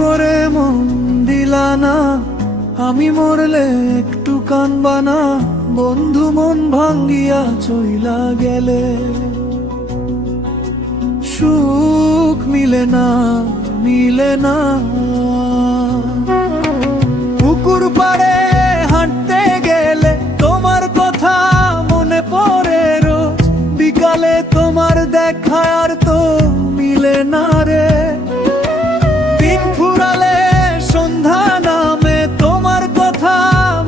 করে মন দিলা না, আমি মরলে একটু কানবা না, বন্ধু মন ভাঙ্গিয়া চইলা গেলে। সুখ মিলে না, মিলে না। পুকুর পাড়ে হাঁটতে গেলে তোমার কথা মনে পড়ে রোজ, বিকালে তোমার দেখা আর তো মিলে না রে। দিন ফুরালে সন্ধ্যা নামে তোমার কথা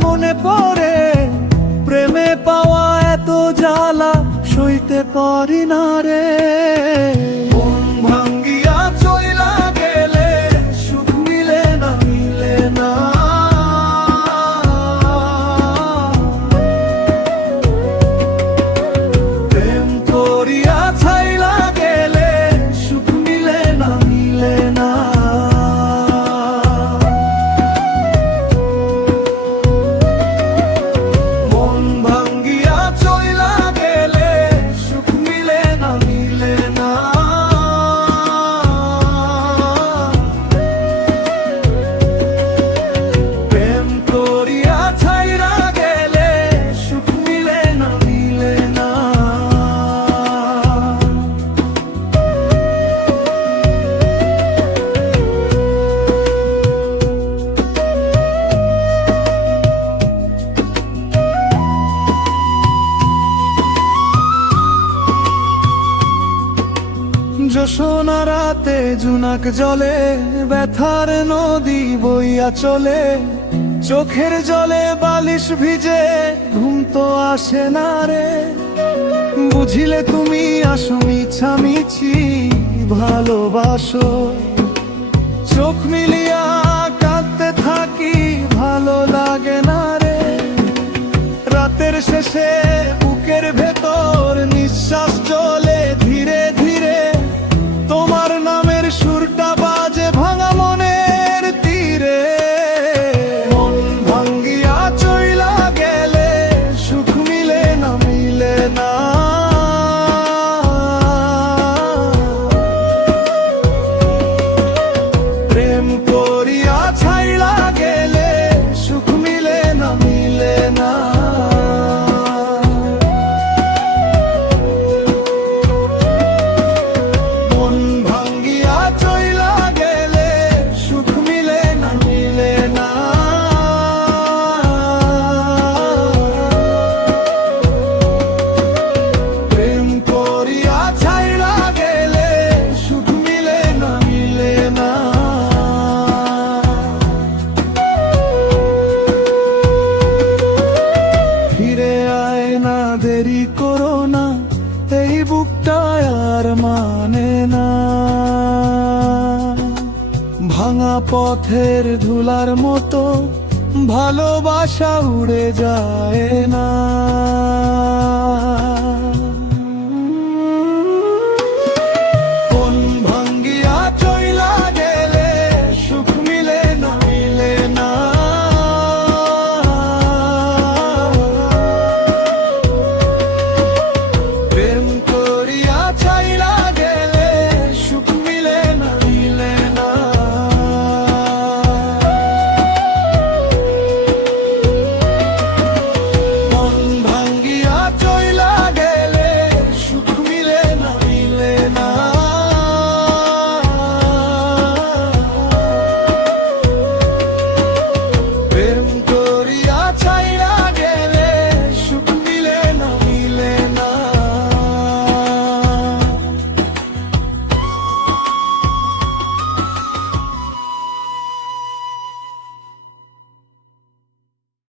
মনে পড়ে, প্রেমে পাওয়া এত জ্বালা সইতে পারি না রে। মন ভাঙ্গিয়া চইলা গেলে সুখ মিলে না, মিলে না। প্রেম করিয়া ছাইলা গেলে সুখ মিলে না, মিলে না। মন ভাঙ্গিয়া চইলা গেলে সুখ মিলে না, মিলে না। প্রেম করিয়া ছাইরা গেলে সুখ মিলে না, মিলে না। জোছনা রাতে জুনাক জলে, ব্যথার নদী বইয়া চলে, চোখের জলে বালিশ ভিজে, ঘুম তো আসে না রে। বুঝিলে তুমি আসো মিছামিছি ভালোবাসো, চোখ মিলিয়া কাঁদতে থাকি ভালো লাগে না রে। রাতের শেষে বুকের ভেতর নিঃশ্বাস চলে ধীরে ধীরে, তোমার নামের সুরটা বাজে ভাঙা মনের তীরে। মন ভাঙ্গিয়া চইলা গেলে সুখ মিলে না, মিলে না। প্রেম করিয়া ছাইলা গেলে সুখ মিলে না, মিলে না। মন ভাঙ্গিয়া চইলা গেলে সুখ মিলে না, মিলে না। প্রেম করিয়া ছাইলা গেলে সুখ মিলে না, মিলে না। ফিরে আয় না, দেরি করো না, এই বুকটা আর মানে না। ভাঙা পথের ধুলার মতো ভালোবাসা উড়ে যায় না।